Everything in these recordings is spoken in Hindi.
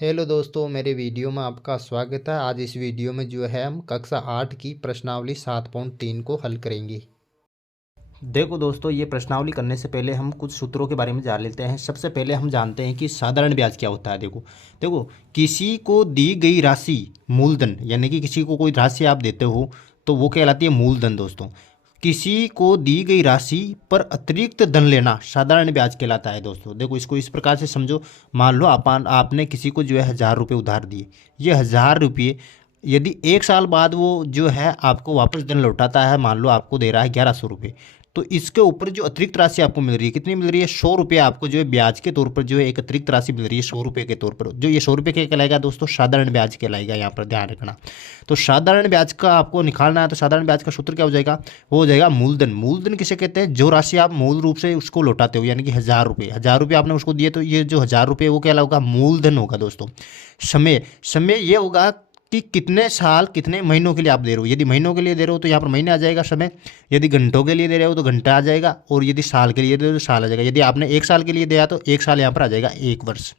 हेलो दोस्तों, मेरे वीडियो में आपका स्वागत है। आज इस वीडियो में जो है हम कक्षा 8 की प्रश्नावली 7.3 को हल करेंगे। देखो दोस्तों, ये प्रश्नावली करने से पहले हम कुछ सूत्रों के बारे में जान लेते हैं। सबसे पहले हम जानते हैं कि साधारण ब्याज क्या होता है। देखो देखो किसी को दी गई राशि मूलधन, यानी कि किसी को कोई राशि आप देते हो तो वो कहलाती है मूलधन। दोस्तों, किसी को दी गई राशि पर अतिरिक्त धन लेना साधारण ब्याज कहलाता है। दोस्तों देखो, इसको इस प्रकार से समझो। मान लो आपने किसी को जो है 1,000 रुपये उधार दिए। ये 1,000 रुपये यदि 1 साल बाद वो जो है आपको वापस धन लौटाता है, मान लो आपको दे रहा है 1,100 रुपये, तो इसके ऊपर जो अतिरिक्त राशि आपको मिल रही है, कितनी मिल रही है? 100 रुपये आपको जो है ब्याज के तौर पर जो है एक अतिरिक्त राशि मिल रही है 100 रुपये के तौर पर। जो ये 100 रुपये क्या कहलाएगा दोस्तों? साधारण ब्याज कहलाएगा। यहाँ पर ध्यान रखना। तो साधारण ब्याज का आपको निकालना है, तो साधारण ब्याज का सूत्र क्या हो जाएगा? वो हो जाएगा मूलधन। मूलधन किसे कहते हैं? जो राशि आप मूल रूप से उसको लौटाते हो, यानी कि 1,000 रुपये आपने उसको दिए, तो ये जो 1,000 रुपये वो क्या होगा? मूलधन होगा। दोस्तों, समय समय ये होगा कि कितने साल कितने महीनों के लिए आप दे रहे हो। यदि महीनों के लिए दे रहे हो तो यहाँ पर महीने आ जाएगा समय। यदि घंटों के लिए दे रहे हो तो घंटा आ जाएगा। और यदि साल के लिए दे रहे हो तो साल आ जाएगा। यदि आपने 1 साल के लिए दिया तो 1 साल यहाँ पर आ जाएगा, 1 वर्ष।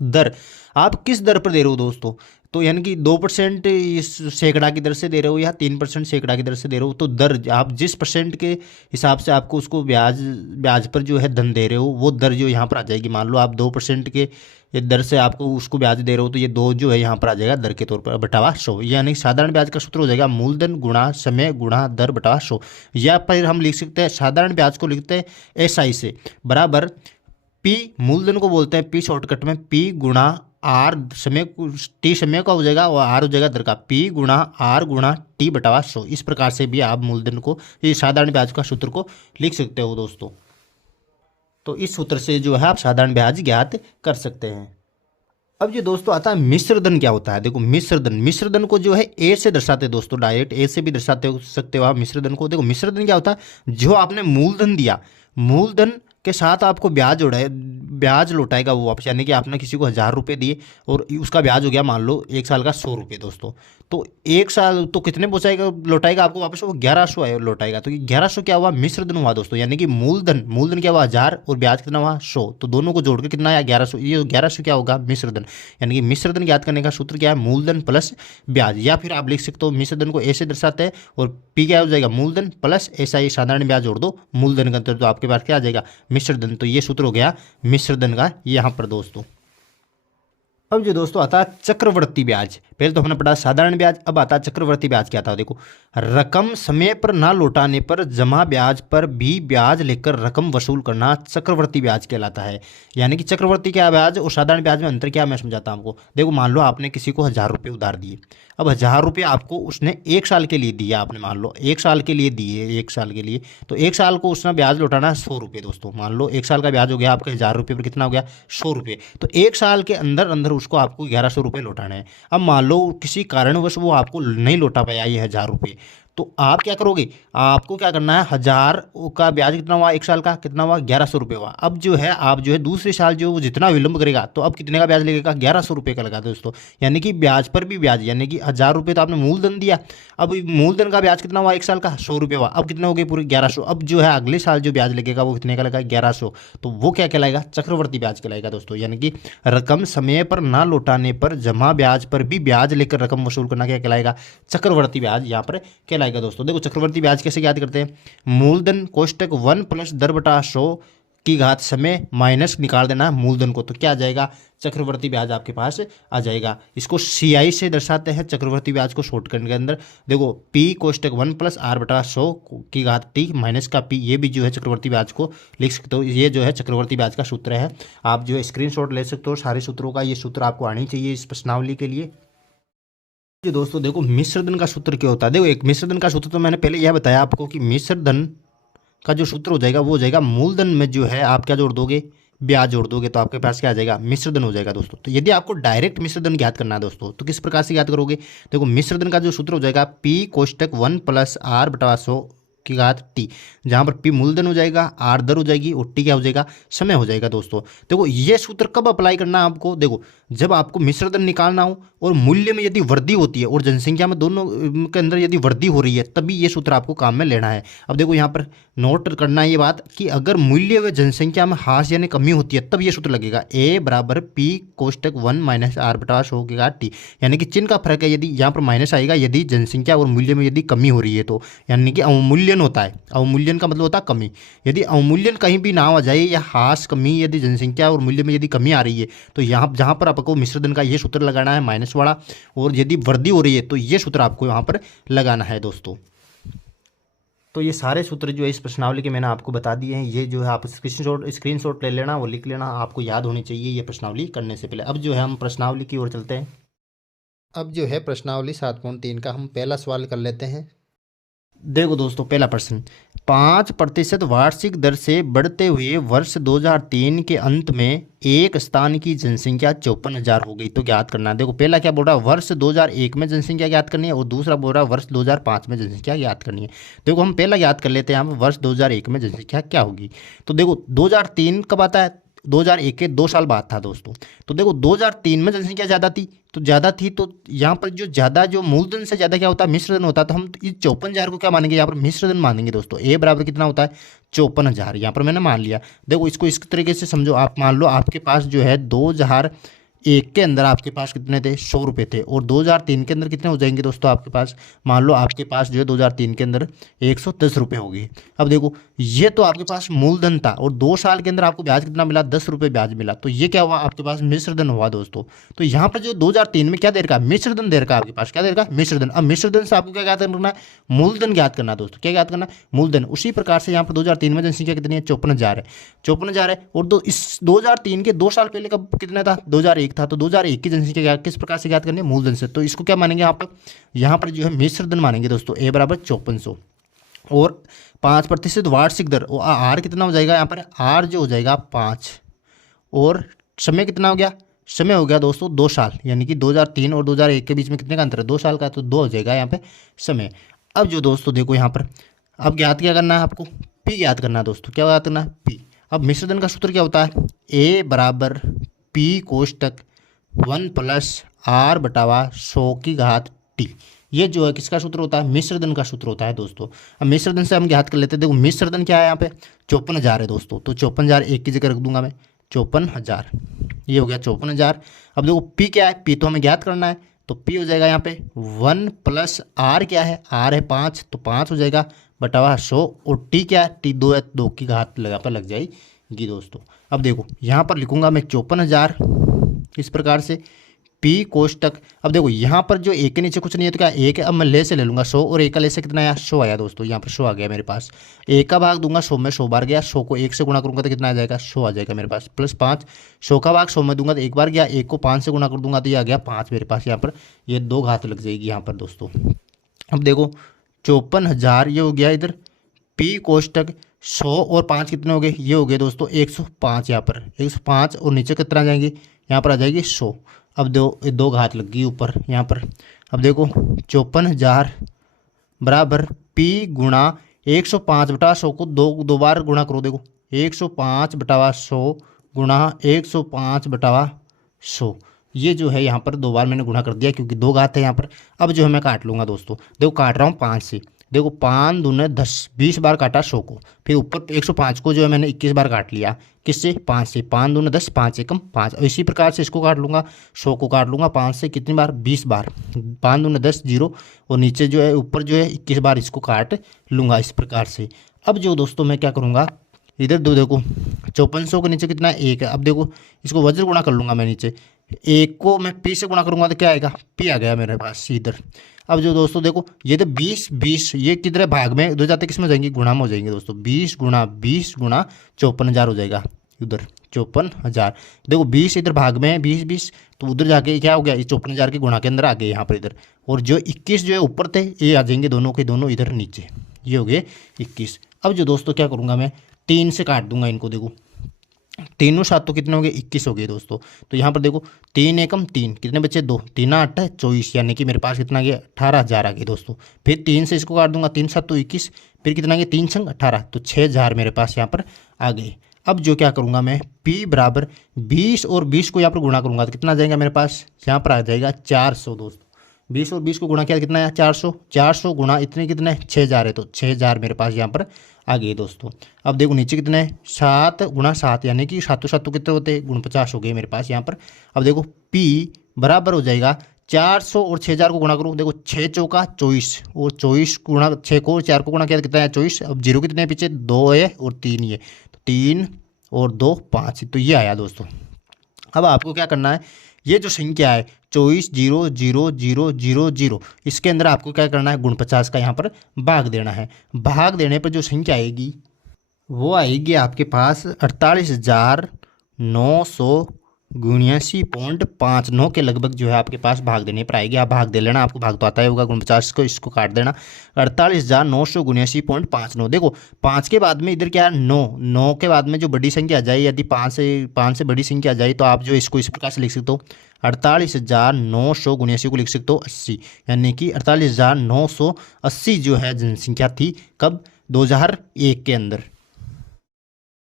दर, आप किस दर पर दे रहे हो दोस्तों? तो यानी कि 2% इस सैकड़ा की दर से दे रहे हो या 3% सैकड़ा की दर से दे रहे हो, तो दर आप जिस परसेंट के हिसाब से आपको उसको ब्याज ब्याज पर जो है धन दे रहे हो, वो दर जो यहाँ पर आ जाएगी। मान लो आप 2% के ये दर से आपको उसको ब्याज दे रहे हो, तो ये 2 जो है यहाँ पर आ जाएगा दर के तौर पर बटावा 100। यानी साधारण ब्याज का सूत्र हो जाएगा मूलधन गुणा समय गुणा दर बटावा 100। या फिर हम लिख सकते हैं, साधारण ब्याज को लिखते हैं SI से बराबर पी, मूलधन को बोलते हैं पी शॉर्टकट में, पी गुणा आर, समय टी समय का हो जाएगा और आर हो जाएगा दर का, पी गुणा आर गुणा टी बटावा 100। इस प्रकार से भी आप मूलधन को, ये साधारण ब्याज का सूत्र को लिख सकते हो दोस्तों। तो इस सूत्र से जो है आप साधारण ब्याज ज्ञात कर सकते हैं। अब ये दोस्तों आता है मिश्रधन क्या होता है। देखो मिश्रधन को जो है ए से दर्शाते हैं दोस्तों, डायरेक्ट ए से भी दर्शाते हो सकते हो आप मिश्रधन को। देखो मिश्रधन क्या होता है? जो आपने मूलधन दिया, मूलधन के साथ आपको ब्याज जोड़ा है, ब्याज लौटाएगा वो वापस। यानी कि आपने किसी को 1,000 रुपये दिए और उसका ब्याज हो गया मान लो 1 साल का 100 रुपये दोस्तों। तो 1 साल तो कितने पहुंचाएगा, लौटाएगा आपको वापस? वो 1,100 लौटाएगा। तो ये 1,100 क्या हुआ? मिश्रधन हुआ दोस्तों। यानी कि मूलधन क्या हुआ? 1,000 और ब्याज कितना हुआ? 100। तो दोनों को जोड़ के कितना आया? 1,100। ये 1,100 क्या होगा? मिश्रधन। यानी कि मिश्रधन ज्ञात करने का सूत्र क्या है? मूलधन प्लस ब्याज। या फिर आप लिख सकते हो मिश्रधन को ऐसे दर्शाते हैं और पी क्या हो जाएगा? मूलधन प्लस SI साधारण ब्याज जोड़ दो मूलधन का अंतर, तो आपके पास क्या आ जाएगा? मिश्रधन। तो ये सूत्र हो गया मिश्रधन का यहाँ पर दोस्तों। अब जो दोस्तों आता है चक्रवर्ती ब्याज। पहले तो हमने पढ़ा साधारण ब्याज, अब आता है चक्रवर्ती ब्याज। क्या था? देखो, रकम समय पर ना लौटाने पर जमा ब्याज पर भी ब्याज लेकर रकम वसूल करना चक्रवर्ती ब्याज कहलाता है। यानी कि चक्रवर्ती क्या ब्याज और साधारण ब्याज में अंतर क्या, मैं समझाता हूं आपको। देखो मान लो आपने किसी को 1,000 रुपये उधार दिए। अब 1,000 रुपये आपको उसने 1 साल के लिए दिया। आपने मान लो 1 साल के लिए दिए, 1 साल के लिए, तो 1 साल को उसने ब्याज लौटाना है 100 रुपये दोस्तों। मान लो 1 साल का ब्याज हो गया आपके 1,000 रुपये पर, कितना हो गया? 100 रुपये। तो 1 साल के अंदर अंदर उसको आपको 1,100 रुपये लौटाने हैं। अब मान लो किसी कारणवश वो आपको नहीं लौटा पाया ये 1,000 रुपये, तो आप क्या करोगे? आपको क्या करना है? 1,000 का ब्याज कितना हुआ? 1 साल का कितना हुआ? 1,100 रुपये हुआ। अब जो है आप जो है दूसरे साल जो वो जितना विलंब करेगा, तो अब कितने का ब्याज लगेगा? 1,100 रुपये का लगा दोस्तों। यानी कि ब्याज पर भी ब्याज, यानी कि 1,000 रुपये तो आपने मूलधन दिया, अब मूलधन का ब्याज कितना हुआ? 1 साल का 100 रुपये हुआ। अब कितने हो गए? पूरे 1,100। अब जो है अगले साल जो ब्याज लगेगा वो कितने का लगा? 1,100। तो वो क्या कहलाएगा? चक्रवर्ती ब्याज कहलाएगा दोस्तों। यानी कि रकम समय पर ना लौटाने पर जमा ब्याज पर भी ब्याज लेकर रकम वसूल करना क्या कहलाएगा? चक्रवर्ती ब्याज यहाँ पर कहलाएगा दोस्तों। देखो चक्रवर्ती ब्याज कैसे याद करते हैं? मूलधन कोष्टक 1 प्लस दर बटा 100 की घात समय माइनस निकाल देना मूलधन को, तो क्या आ जाएगा? चक्रवर्ती ब्याज आपके पास आ जाएगा। इसको CI से दर्शाते हैं चक्रवर्ती ब्याज को शॉर्टकट के अंदर। देखो P कोष्टक 1 प्लस R बटा 100 की घात T माइनस का P, ये भी जो है चक्रवर्ती ब्याज को लिख सकते हो। ये जो है चक्रवर्ती ब्याज का सूत्र है। आप जो है स्क्रीनशॉट ले सकते हो सारे सूत्रों का। ये सूत्र आपको आनी चाहिए इस प्रश्नावली के लिए। जी दोस्तों देखो, मिश्रधन का सूत्र क्या होता है? देखो एक मिश्रधन का सूत्र तो मैंने पहले यह बताया आपको कि मिश्रधन का जो सूत्र हो जाएगा वो हो जाएगा मूलधन में जो है आप क्या जोड़ दोगे? ब्याज जोड़ दोगे, तो आपके पास क्या आ जाएगा? मिश्रधन हो जाएगा दोस्तों। तो यदि आपको डायरेक्ट मिश्रधन ज्ञात करना है दोस्तों, तो किस प्रकार से ज्ञात करोगे? देखो मिश्रधन का जो सूत्र हो जाएगा P कोष्टक 1 प्लस R बटा 100 की घात टी, जहाँ पर पी मूलधन हो जाएगा, आर दर हो जाएगी और टी क्या हो जाएगा, समय हो जाएगा दोस्तों। देखो ये सूत्र कब अप्लाई करना है आपको, देखो जब आपको मिश्र दर निकालना हो और मूल्य में यदि वृद्धि होती है और जनसंख्या में दोनों के अंदर यदि वृद्धि हो रही है तभी ये सूत्र आपको काम में लेना है। अब देखो यहाँ पर नोट करना है ये बात कि अगर मूल्य व जनसंख्या में ह्रास यानी कमी होती है तब ये सूत्र लगेगा, ए बराबर पी कोष्टक 1 माइनस आर बटा 100 के घात टी, यानी कि चिन्ह का फर्क है, यदि यहाँ पर माइनस आएगा यदि जनसंख्या और मूल्य में यदि कमी हो रही है तो, यानी कि अवमूल्यन होता है। अवमूल्यन का मतलब होता है कमी। यदि अवमूल्यन कहीं भी ना आ जाए या ह्रास कमी यदि जनसंख्या और मूल्य में यदि कमी आ रही है तो यहाँ जहाँ पर आपको मिश्रधन का ये सूत्र लगाना है माइनस वाला, और यदि वृद्धि हो रही है तो ये सूत्र आपको यहाँ पर लगाना है दोस्तों। तो ये सारे सूत्र जो है इस प्रश्नावली के मैंने आपको बता दिए हैं, ये जो है आप स्क्रीनशॉट ले लेना, वो लिख लेना, आपको याद होनी चाहिए ये प्रश्नावली करने से पहले। अब जो है हम प्रश्नावली की ओर चलते हैं। अब जो है प्रश्नावली 7.3 का हम पहला सवाल कर लेते हैं। देखो दोस्तों पहला प्रश्न, 5% वार्षिक दर से बढ़ते हुए वर्ष 2003 के अंत में एक स्थान की जनसंख्या 54,000 हो गई, तो ज्ञात करना है। देखो पहला क्या बोल रहा है, वर्ष 2001 में जनसंख्या ज्ञात करनी है और दूसरा बोल रहा है वर्ष 2005 में जनसंख्या ज्ञात करनी है। देखो हम पहला ज्ञात कर लेते हैं यहाँ पर वर्ष 2001 में जनसंख्या क्या होगी। तो देखो 2003 कब आता है, 2001 के 2 साल बाद था दोस्तों। तो देखो 2003 में जनसंख्या ज़्यादा थी, तो यहाँ पर जो ज़्यादा जो मूलधन से ज़्यादा क्या होता है, मिश्रधन होता है। तो हम इस 54,000 को क्या मानेंगे, यहाँ पर मिश्रधन मानेंगे दोस्तों। ए बराबर कितना होता है, 54,000, यहाँ पर मैंने मान लिया। देखो इसको इस तरीके से समझो, आप मान लो आपके पास जो है 2001 के अंदर आपके पास कितने थे, 100 रुपये थे, और 2003 के अंदर कितने हो जाएंगे दोस्तों आपके पास, मान लो आपके पास जो है 2003 के अंदर 110 रुपये हो गए। अब देखो ये तो आपके पास मूलधन था और 2 साल के अंदर आपको ब्याज कितना मिला, 10 रुपये ब्याज मिला, तो ये क्या हुआ आपके पास, मिश्रधन हुआ दोस्तों। तो यहाँ पर जो 2003 में क्या दे रखा है, मिश्रधन दे रखा है आपके पास, क्या दे रखा है, मिश्रधन। अब मिश्रधन से आपको क्या ज्ञात करना है, मूलधन ज्ञात करना है दोस्तों। क्या ज्ञात करना है, मूलधन। उसी प्रकार से यहाँ पर 2003 में जनसंख्या कितनी है, 54,000 है, 54,000 है। और इस 2003 के 2 साल पहले कब कितना था, 2001 था, तो 2001 की जनसंख्या किस प्रकार से ज्ञात करनी है, मूलधन से। तो इसको क्या मानेंगे यहाँ पर जो है मिश्रधन मानेंगे दोस्तों। ए बराबर 5400 और 5% वार्षिक दर, और आर कितना हो जाएगा यहाँ पर, आर जो हो जाएगा 5, और समय कितना हो गया, समय हो गया दोस्तों 2 साल, यानी कि 2003 और 2001 के बीच में कितने का अंतर है, 2 साल का, तो 2 हो जाएगा यहाँ पे समय। अब जो दोस्तों देखो यहाँ पर अब ज्ञात क्या करना है आपको, पी ज्ञात करना है दोस्तों। क्या ज्ञात करना है, पी। अब मिश्रधन का सूत्र क्या होता है, ए बराबर पी कोष्टक 1 प्लस आर बटावा 100 की घात टी। ये जो है किसका सूत्र होता है, मिश्रधन का सूत्र होता है दोस्तों। अब मिश्रधन से हम ज्ञात कर लेते हैं। देखो मिश्रधन क्या है यहाँ पे, 54,000 है दोस्तों, तो 54,000 एक की जगह रख दूंगा मैं, 54,000, ये हो गया 54,000। अब देखो पी क्या है, पी तो हमें ज्ञात करना है, तो पी हो जाएगा यहाँ पे 1 प्लस आर क्या है, आर है 5, तो 5 हो जाएगा बटावा 100, और टी क्या है, टी 2 है, 2 की घात लग जाएगी दोस्तों। अब देखो यहाँ पर लिखूंगा मैं 54,000 इस प्रकार से, पी कोष्टक। अब देखो यहाँ पर जो एक के नीचे कुछ नहीं है तो क्या एक है, अब मैं ले से ले लूँगा 100, और एक का ले से कितना आया, 100 आया दोस्तों। यहाँ पर 100 आ गया मेरे पास, एक का भाग दूंगा 100 में, 100 बार गया, 100 को 1 से गुणा करूँगा तो कितना आ जाएगा, 100 आ जाएगा मेरे पास, प्लस 5, 100 का भाग 100 में दूंगा तो एक बार गया, 1 को 5 से गुणा कर दूंगा तो ये आ गया 5 मेरे पास। यहाँ पर ये 2 घात लग जाएगी यहाँ पर दोस्तों। अब देखो 54,000 ये हो गया इधर, पी कोष्टक 100 और 5 कितने हो गए, ये हो गए दोस्तों 105, यहाँ पर 105, और नीचे कितना आ जाएंगे, यहाँ पर आ जाएगी 100। अब दो घात लग गई ऊपर यहाँ पर। अब देखो 54,000 बराबर पी गुणा 105 बटा 100 को दो बार गुणा करो। देखो 105 बटावा 100 गुणा 105 बटावा 100, ये जो है यहाँ पर 2 बार मैंने गुणा कर दिया क्योंकि 2 घात है यहाँ पर। अब जो है मैं काट लूँगा दोस्तों, देखो काट रहा हूँ 5 से, देखो 5 दूने 10, 20 बार काटा 100 को, फिर ऊपर 105 को जो है मैंने 21 बार काट लिया, किससे, 5 से, 5 दूने 10, 5 एकम 5। इसी प्रकार से इसको काट लूँगा, 100 को काट लूँगा 5 से, कितनी बार, 20 बार, 5 दूने 10 0, और नीचे जो है ऊपर जो है 21 बार इसको काट लूँगा इस प्रकार से। अब जो दोस्तों मैं क्या करूँगा, इधर दो देखो 5400 के नीचे कितना है, 1 है। अब देखो इसको वज्र गुणा कर लूँगा मैं, नीचे 1 को मैं पी से गुणा करूँगा तो क्या आएगा, पी आ गया मेरे पास इधर। अब जो दोस्तों देखो ये तो 20 ये किधर भाग में दो जाते, किस में हो जाएंगे, गुणा में हो जाएंगे दोस्तों। 20 गुणा 54,000 हो जाएगा उधर 54,000। देखो 20 इधर भाग में है, 20 तो उधर जाके क्या हो गया, ये 54,000 के गुणा के अंदर आ गए यहाँ पर इधर, और जो 21 जो है ऊपर थे ये आ जाएंगे दोनों के दोनों इधर नीचे, ये हो गए 21। अब जो दोस्तों क्या करूँगा मैं, 3 से काट दूंगा इनको। देखो तीनों सात तो कितने हो गए, 21 हो गए दोस्तों। तो यहाँ पर देखो 3 एकम 3, कितने बच्चे 2, 3 8 है 24, यानी कि मेरे पास कितना आ गया, 18,000 आ गए दोस्तों। फिर 3 से इसको काट दूंगा, 3 7 तो 21, फिर कितना आगे 3 छंग 18, तो 6000 मेरे पास यहाँ पर आ गए। अब जो क्या करूँगा मैं, P बराबर 20 और 20 को यहाँ पर गुणा करूँगा तो कितना आ जाएगा मेरे पास, यहाँ पर आ जाएगा 400 दोस्तों। 20 और 20 को गुणा किया कितना है 400, 400 गुणा इतने कितने 6000 है, तो 6000 मेरे पास यहाँ पर आ गए दोस्तों। अब देखो नीचे कितने हैं, 7 गुणा 7 यानी कि 7 7 कितने होते हैं, 49 हो गए मेरे पास यहाँ पर। अब देखो P बराबर हो जाएगा 400 और 6000 को गुणा करूँ, देखो 6 चौका 24 और 24 गुणा 6 को और 4 को गुणा किया तो कितना है 24। अब जीरो कितने हैं पीछे, 2 है और 3 ही है, तो 3 और 2 5, तो ये आया दोस्तों। अब आपको क्या करना है, ये जो संख्या है 24,0,0,0,0,0, इसके अंदर आपको क्या करना है, गुण 50 का यहाँ पर भाग देना है। भाग देने पर जो संख्या आएगी वो आएगी आपके पास 48,979.59 के लगभग जो है आपके पास भाग देने पर आएगी। आप भाग दे लेना, आपको भाग तो आता ही होगा, गुण 50 को इसको काट देना, 48,979.59। देखो 5 के बाद में इधर क्या है 9, 9 के बाद में जो बड़ी संख्या आ जाए, यदि 5 से बड़ी संख्या आ जाए तो आप जो इसको इस प्रकार से लिख सकते हो, 48,979 को लिख सकते हो 80, यानी कि 48,980 जो है जनसंख्या थी कब, 2001 के अंदर।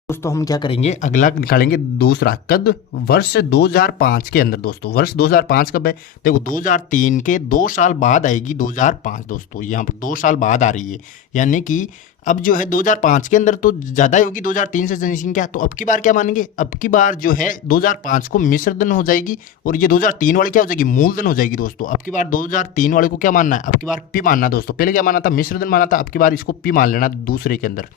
दोस्तों हम क्या करेंगे, अगला निकालेंगे दूसरा, कद वर्ष 2005 के अंदर। दोस्तों वर्ष 2005 कब है, देखो 2003 के 2 साल बाद आएगी 2005 दोस्तों, यहाँ पर 2 साल बाद आ रही है, यानी कि अब जो है 2005 के अंदर तो ज़्यादा ही होगी 2003 से जनसंख्या। तो अब की बार क्या मानेंगे, अब की बार जो है 2005 को मिश्रधन हो जाएगी और ये 2003 वाले क्या हो जाएगी, मूलधन हो जाएगी दोस्तों। अब की बार 2003 वाले को क्या मानना है, अब की बार पी मानना है दोस्तों। पहले क्या माना था, मिश्रधन माना था, अब की बार इसको पी मान लेना दूसरे के अंदर।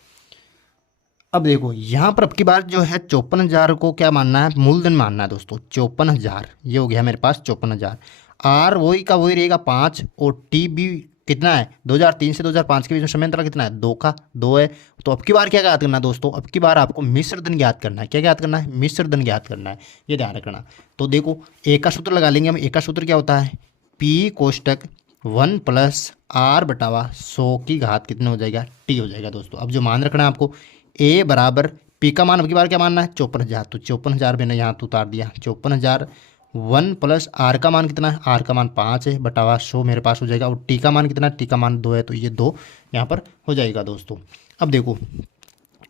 अब देखो यहाँ पर अब की बार जो है 54,000 को क्या मानना है, मूलधन मानना है दोस्तों। 54,000 ये हो गया मेरे पास 54,000। आर वही का वही रहेगा 5 और टी भी कितना है, 2003 से 2005 के बीच में समय अंतराल कितना है, 2 का 2 है। तो अब की बार क्या ज्ञात करना है दोस्तों, अब की बार आपको मिश्रधन ज्ञात करना है। क्या ज्ञात करना है, मिश्रधन ज्ञात करना है, ये ध्यान रखना। तो देखो एक का सूत्र लगा लेंगे हम। एक का सूत्र क्या होता है, P कोष्टक 1 + R/100 की घात कितना हो जाएगा, T हो जाएगा दोस्तों। अब जो मान रखना है आपको, A बराबर P का मान अब की बार क्या मानना है, 54,000, तो 54,000 मैंने यहाँ तो उतार दिया 54,000। 1 + R का मान कितना है, R का मान 5 है, बटावा 100 मेरे पास हो जाएगा। और T का मान कितना है, T का मान 2 है, तो ये 2 यहाँ पर हो जाएगा दोस्तों। अब देखो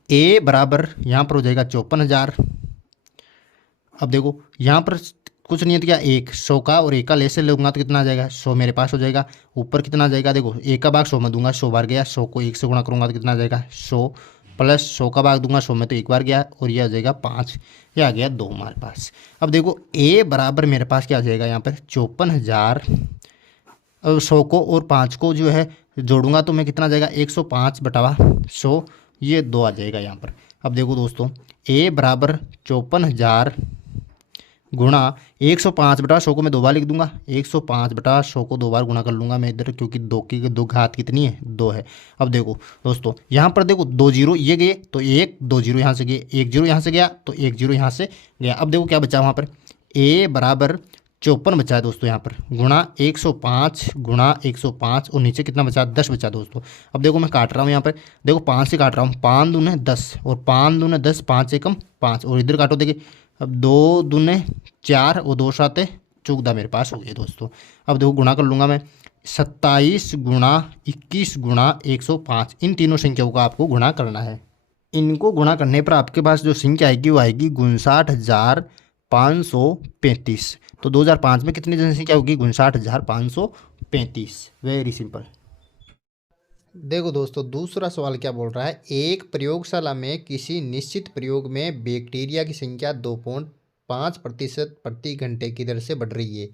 A बराबर यहाँ पर हो जाएगा 54,000। अब देखो यहाँ पर कुछ नहीं है तो क्या, 100 का और 1 का ले से लूँगा तो कितना आ जाएगा, 100 मेरे पास हो जाएगा। ऊपर कितना आ जाएगा, देखो 1 का भाग 100 में दूंगा, 100 बार गया। 100 को 1 से गुणा करूँगा तो कितना आ जाएगा, 100 + 100 का भाग दूंगा 100 में तो 1 बार गया, और ये आ जाएगा 5, ये आ गया 2 हमारे पास। अब देखो A बराबर मेरे पास क्या आ जाएगा यहाँ पर 54,000। 100 को और 5 को जो है जोड़ूंगा तो मैं कितना आ जाएगा, 105/100, ये 2 आ जाएगा यहाँ पर। अब देखो दोस्तों A बराबर 54,000 गुणा 105/100 को मैं 2 बार लिख दूंगा, 105/100 को 2 बार गुणा कर लूँगा मैं इधर, क्योंकि 2 की 2 घात कितनी है, 2 है। अब देखो दोस्तों यहाँ पर देखो 2 जीरो ये गए तो 1 2 जीरो यहाँ से गए, 1 जीरो यहाँ से गया तो 1 जीरो यहाँ से गया। अब देखो क्या बचा वहाँ पर, A बराबर 54 बचा है दोस्तों यहाँ पर, गुणा 105 गुणा 105 और नीचे कितना बचा, 10 बचा दोस्तों। अब देखो मैं काट रहा हूँ यहाँ पर, देखो 5 से काट रहा हूँ, 5 दूने 10 और 5 दूने 10, 5 एकम 5 और इधर काटो देखिए, अब 2 दूने 4 और 2 साते 14 मेरे पास हो गए दोस्तों। अब देखो गुणा कर लूँगा मैं, 27 गुणा 21 गुणा 105, इन तीनों संख्याओं का आपको गुणा करना है। इनको गुणा करने पर आपके पास जो संख्या आएगी वो आएगी 59,535। तो 2005 में कितनी जनसंख्या होगी, 59,535। Very simple. देखो दोस्तों दूसरा सवाल क्या बोल रहा है, एक प्रयोगशाला में किसी निश्चित प्रयोग में बैक्टीरिया की संख्या 2.5% प्रति घंटे की दर से बढ़ रही है।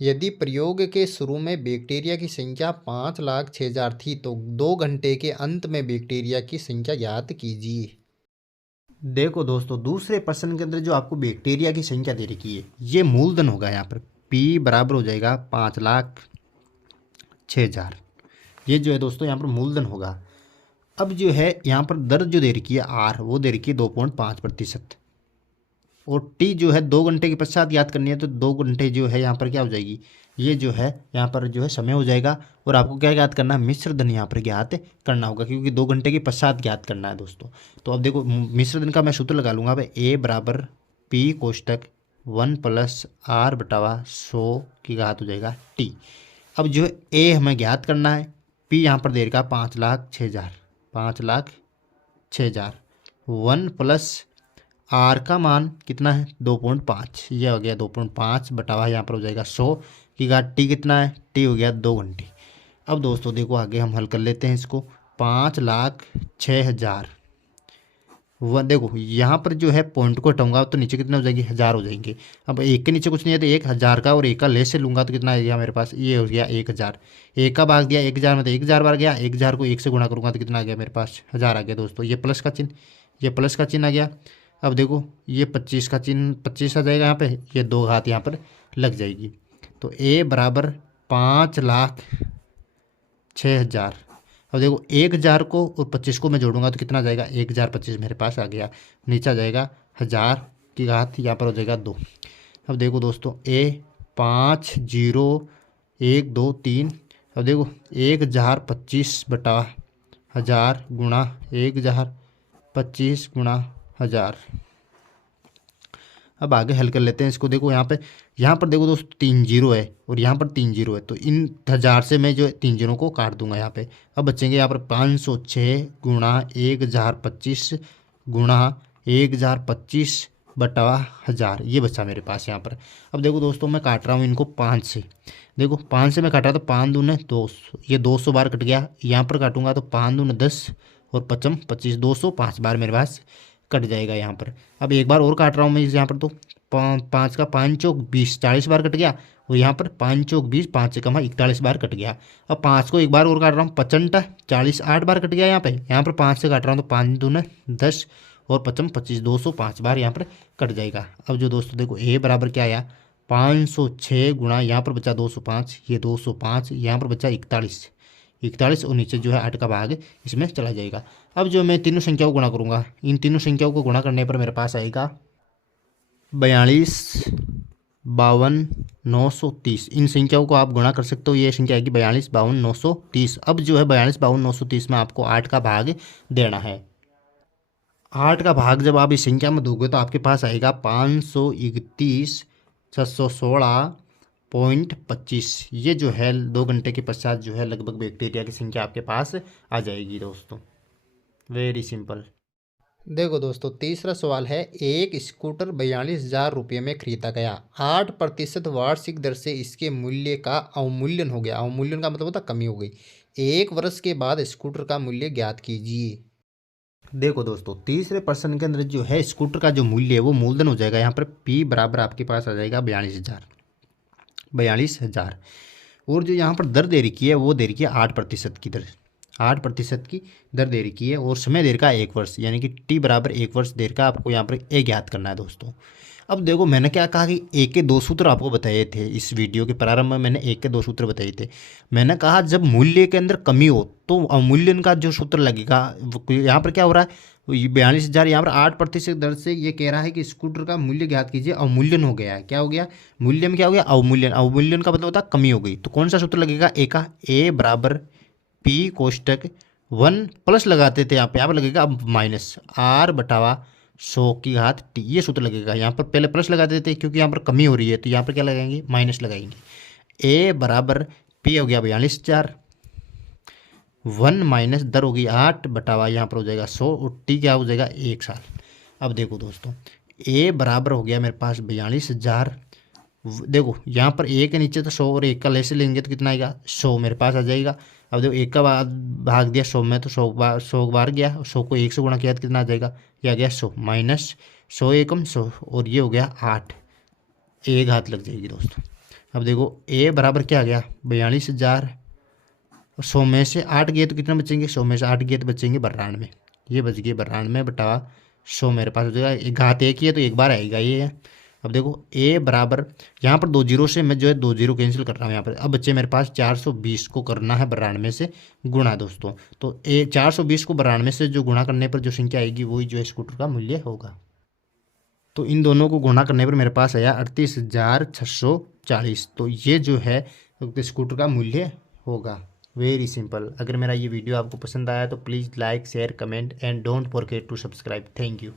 यदि प्रयोग के शुरू में बैक्टीरिया की संख्या 5,06,000 थी तो 2 घंटे के अंत में बैक्टीरिया की संख्या ज्ञात कीजिए। देखो दोस्तों दूसरे प्रश्न के अंदर जो आपको बैक्टीरिया की संख्या दे रखी है ये मूलधन होगा। यहाँ पर P बराबर हो जाएगा 5,06,000, ये जो है दोस्तों यहाँ पर मूलधन होगा। अब जो है यहाँ पर दर जो दे रखी है R वो दे रखी है 2.5%, और T जो है 2 घंटे के पश्चात याद करनी है, तो 2 घंटे जो है यहाँ पर क्या हो जाएगी, ये जो है यहाँ पर जो है समय हो जाएगा। और आपको क्या ज्ञात करना है, मिश्रधन यहाँ पर ज्ञात करना होगा, क्योंकि 2 घंटे के पश्चात ज्ञात करना है दोस्तों। तो अब देखो मिश्रधन का मैं सूत्र लगा लूँगा भाई, A बराबर P कोष्टक 1 + R/100 की घात हो जाएगा T। अब जो है A हमें ज्ञात करना है, P यहाँ पर दे रखा 5,06,000, 5,06,000। 1 प्लस आर का मान कितना है 2.5, ये हो गया 2.5 बटा हुआ यहाँ पर हो जाएगा 100 की घात टी कितना है, टी हो गया 2 घंटे। अब दोस्तों देखो आगे हम हल कर लेते हैं इसको। 5,06,000 वह देखो यहाँ पर जो है पॉइंट को हटाऊंगा तो नीचे कितने हो जाएंगे 1,000 हो जाएंगे। अब एक के नीचे कुछ नहीं है तो 1,000 का और एक का लेस से लूंगा तो कितना आ गया मेरे पास, ये हो गया 1,000। एक का भाग दिया 1,000 में तो 1,000 बार गया, 1,000 को 1 से गुणा करूंगा तो कितना आ गया मेरे पास 1,000 आ गया दोस्तों। ये प्लस का चिन्ह, ये प्लस का चिन्ह आ गया। अब देखो ये 25 का चिन्ह 25 आ जाएगा यहाँ पे, ये 2 घात यहाँ पर लग जाएगी। तो ए बराबर 5,06,000। अब देखो 1,000 को और 25 को मैं जोड़ूंगा तो कितना आ जाएगा 1,025 मेरे पास आ गया। नीचे आ जाएगा 1,000 की घात यहाँ पर हो जाएगा 2। अब देखो दोस्तों ए 5,0,1,2,3। अब देखो 1,025 बटा 1,000 गुणा 1,025 गुणा 1,000। अब आगे हल कर लेते हैं इसको। देखो यहाँ पर देखो दोस्तों 3 जीरो है और यहाँ पर 3 जीरो है, तो इन 1,000 से मैं जो 3 जीरो को काट दूंगा यहाँ पे। अब बचेंगे यहाँ पर 506 गुणा 1,025 गुणा 1,025 बटा 1,000, ये बचा मेरे पास यहाँ पर। अब देखो दोस्तों मैं काट रहा हूँ इनको 5 से। देखो 5 से मैं काट रहा तो 5 दूने 200, ये 200 बार कट गया। यहाँ पर काटूंगा तो 5 दूने 10 और 5 25, 205 बार मेरे पास कट जाएगा यहाँ पर। अब एक बार और काट रहा हूँ मैं यहाँ पर तो 5 का 5 चौक 20, 40 बार कट गया। और यहाँ पर 5 चौक 20, 5 से कमा 41 बार कट गया। अब 5 को एक बार और काट रहा हूँ 55 40, 8 बार कट गया यहाँ पर 5 से काट रहा हूँ तो 5 दूने 10 और 5 25, 205 बार यहाँ पर कट जाएगा। अब जो दोस्तों देखो ए बराबर क्या आया 506 गुणा यहाँ पर बचा 205, ये 205 यहाँ पर बचा 41 और नीचे जो है 8 का भाग इसमें चला जाएगा। अब जो मैं तीनों संख्याओं को गुणा करूंगा, इन तीनों संख्याओं को गुणा करने पर मेरे पास आएगा 42, 52, 930। इन संख्याओं को आप गुणा कर सकते हो। ये संख्या आएगी 42, 52, 930। अब जो है 42, 52, 930 में आपको 8 का भाग देना है। 8 का भाग जब आप इस संख्या में दोगे तो आपके पास आएगा 531,616.25। ये जो है 2 घंटे के पश्चात जो है लगभग बैक्टीरिया की संख्या आपके पास आ जाएगी दोस्तों। Very simple. देखो दोस्तों तीसरा सवाल है, एक स्कूटर 42,000 रुपये में खरीदा गया, 8% वार्षिक दर से इसके मूल्य का अवमूल्यन हो गया। अवमूल्यन का मतलब होता कमी हो गई। 1 वर्ष के बाद स्कूटर का मूल्य ज्ञात कीजिए। देखो दोस्तों तीसरे प्रश्न के अंदर जो है स्कूटर का जो मूल्य है वो मूलधन हो जाएगा। यहाँ पर P बराबर आपके पास आ जाएगा 42,000। और जो यहाँ पर दर दे रखी है वो दे रखी है 8% की दर, 8% की दर दे रखी है। और समय देर का 1 वर्ष, यानी कि T बराबर 1 वर्ष देर का आपको यहाँ पर ए ज्ञात करना है दोस्तों। अब देखो मैंने क्या कहा कि एक के 2 सूत्र आपको बताए थे। इस वीडियो के प्रारंभ में मैंने एक के 2 सूत्र बताए थे। मैंने कहा जब मूल्य के अंदर कमी हो तो अवमूल्यन का जो सूत्र लगेगा। यहाँ पर क्या हो रहा है 42,000, यहाँ पर 8% दर से ये कह रहा है कि स्कूटर का मूल्य ज्ञात कीजिए। अवमूल्यन हो गया है, क्या हो गया मूल्य में क्या हो गया अवमूल्यन। अवमूल्यन का मतलब होता है कमी हो गई। तो कौन सा सूत्र लगेगा ए का, ए बराबर P कोष्टक 1 प्लस लगाते थे यहाँ पर लगेगा अब माइनस R बटावा 100 की घात T, ये सूत्र लगेगा। यहाँ पर पहले प्लस लगा देते हैं क्योंकि यहाँ पर कमी हो रही है, तो यहाँ पर क्या लगाएंगे माइनस लगाएंगे। ए बराबर P हो गया 42,000, 1 माइनस दर होगी 8 बटावा यहाँ पर हो जाएगा 100 और T क्या हो जाएगा 1 साल। अब देखो दोस्तों ए बराबर हो गया मेरे पास 42,000। देखो यहाँ पर ए के नीचे तो 100 और 1 का लेस लेंगे तो कितना आएगा 100 मेरे पास आ जाएगा। अब देखो 1 का भाग दिया 100 में तो 100 बार गया, 100 को 1 से गुणा किया तो कितना आ जाएगा, ये आ गया 100 माइनस 100 एकम 100 और ये हो गया 8, ए घात लग जाएगी दोस्तों। अब देखो ए बराबर क्या आ गया 42,000, 100 में से 8 गए तो कितना बचेंगे, 100 में से 8 गए तो बचेंगे 92, ये बच गए 92 बटा 100 मेरे पास हो जाएगा। घात एक ही है तो एक बार आएगा ये है। अब देखो ए बराबर यहाँ पर 2 जीरो से मैं जो है 2 जीरो कैंसिल कर रहा हूँ यहाँ पर। अब बच्चे मेरे पास 420 को करना है 92 से गुणा दोस्तों। तो ए 420 को 92 से जो गुणा करने पर जो संख्या आएगी वही जो है स्कूटर का मूल्य होगा। तो इन दोनों को गुणा करने पर मेरे पास आया 38,640। तो ये जो है स्कूटर का मूल्य होगा। Very simple. अगर मेरा ये वीडियो आपको पसंद आया तो please like share comment and don't forget to subscribe. Thank you.